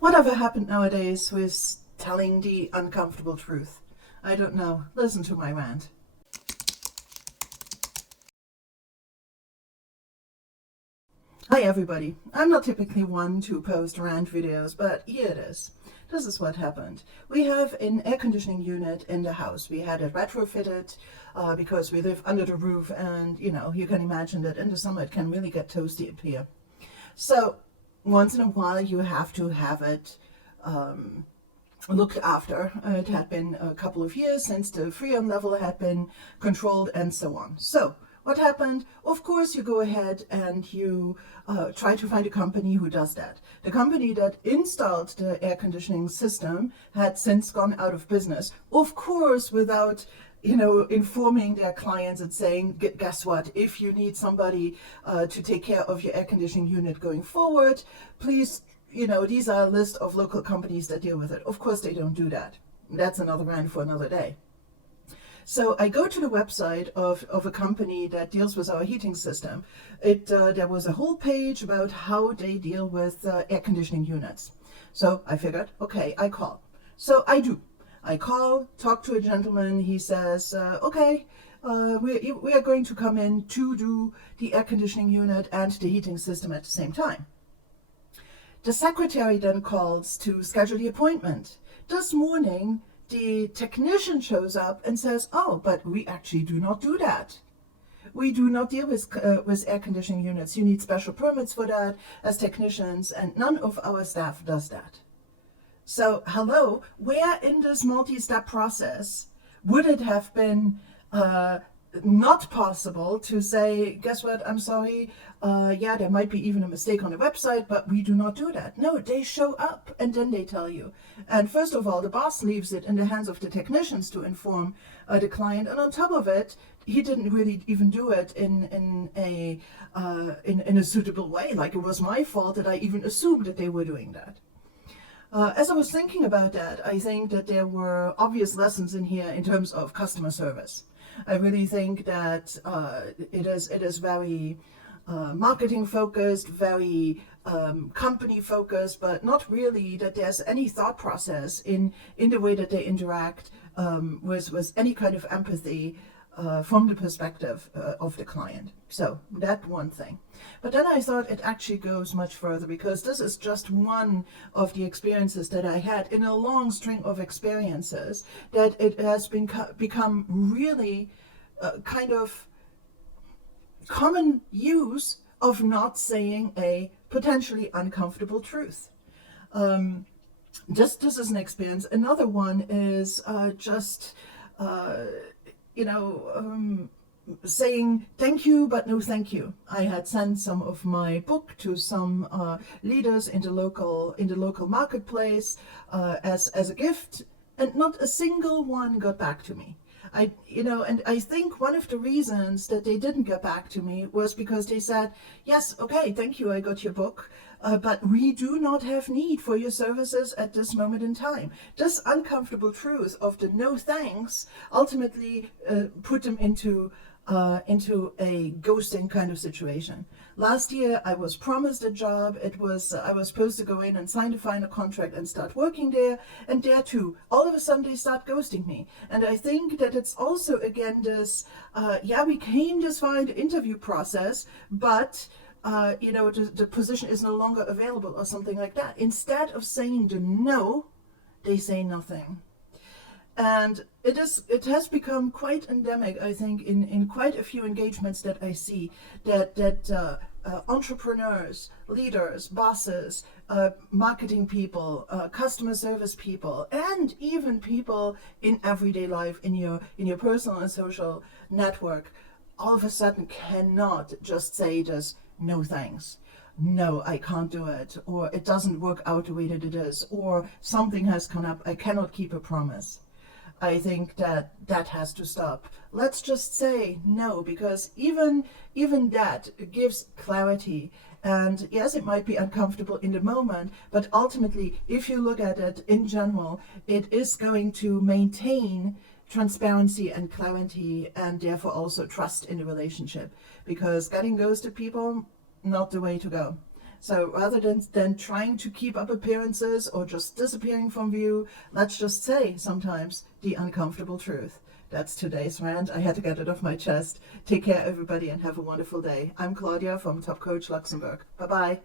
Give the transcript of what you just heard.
Whatever happened nowadays with telling the uncomfortable truth? I don't know. Listen to my rant. Hi everybody. I'm not typically one to post rant videos, but here it is. This is what happened. We have an air conditioning unit in the house. We had it retrofitted because we live under the roof, and you can imagine that in the summer it can really get toasty up here. So once in a while you have to have it looked after. It had been a couple of years since the freon level had been controlled and so on. So what happened? Of course, you go ahead and you try to find a company who does that. The company that installed the air conditioning system had since gone out of business. Of course, without informing their clients and saying, guess what, if you need somebody to take care of your air conditioning unit going forward, please, these are a list of local companies that deal with it. Of course, they don't do that. That's another rant for another day. So I go to the website of a company that deals with our heating system. There was a whole page about how they deal with air conditioning units. So I figured, okay, I call. So I do. I call, talk to a gentleman. He says, okay, we are going to come in to do the air conditioning unit and the heating system at the same time. The secretary then calls to schedule the appointment. This morning, the technician shows up and says, oh, but we actually do not do that. We do not deal with air conditioning units. You need special permits for that as technicians, and none of our staff does that. So, hello, where in this multi-step process would it have been not possible to say, guess what, I'm sorry, yeah, there might be even a mistake on the website, but we do not do that. No, they show up and then they tell you. And first of all, the boss leaves it in the hands of the technicians to inform the client. And on top of it, he didn't really even do it in a suitable way. Like, it was my fault that I even assumed that they were doing that. As I was thinking about that, I think that there were obvious lessons in here in terms of customer service. I really think that it is very marketing focused, very company focused, but not really that there's any thought process in the way that they interact with any kind of empathy from the perspective of the client. So that one thing. But then I thought it actually goes much further, because this is just one of the experiences that I had in a long string of experiences, that it has become really kind of common use of not saying a potentially uncomfortable truth. This is an experience. Another one is saying thank you but no thank you. I had sent some of my book to some leaders in the local marketplace as a gift, and not a single one got back to me. And I think one of the reasons that they didn't get back to me was because they said, yes, okay, thank you, I got your book, but we do not have need for your services at this moment in time. This uncomfortable truth of the no thanks ultimately put them into a ghosting kind of situation. Last year, I was promised a job. I was supposed to go in and sign the final contract and start working there. And there too, all of a sudden they start ghosting me. And I think that it's also, again, this, we came this far in the interview process, but the position is no longer available or something like that. Instead of saying the no, they say nothing. And it has become quite endemic, I think, in quite a few engagements that I see, that entrepreneurs, leaders, bosses, marketing people, customer service people, and even people in everyday life, in your personal and social network, all of a sudden cannot just say this, no thanks. No, I can't do it, or it doesn't work out the way that it is, or something has come up, I cannot keep a promise. I think that has to stop. Let's just say no, because even that gives clarity. And yes, it might be uncomfortable in the moment, but ultimately, if you look at it in general, it is going to maintain transparency and clarity, and therefore also trust in the relationship. Because getting ghosted people, not the way to go. So rather than trying to keep up appearances or just disappearing from view, let's just say sometimes the uncomfortable truth. That's today's rant. I had to get it off my chest. Take care, everybody, and have a wonderful day. I'm Claudia from Top Coach Luxembourg. Bye-bye.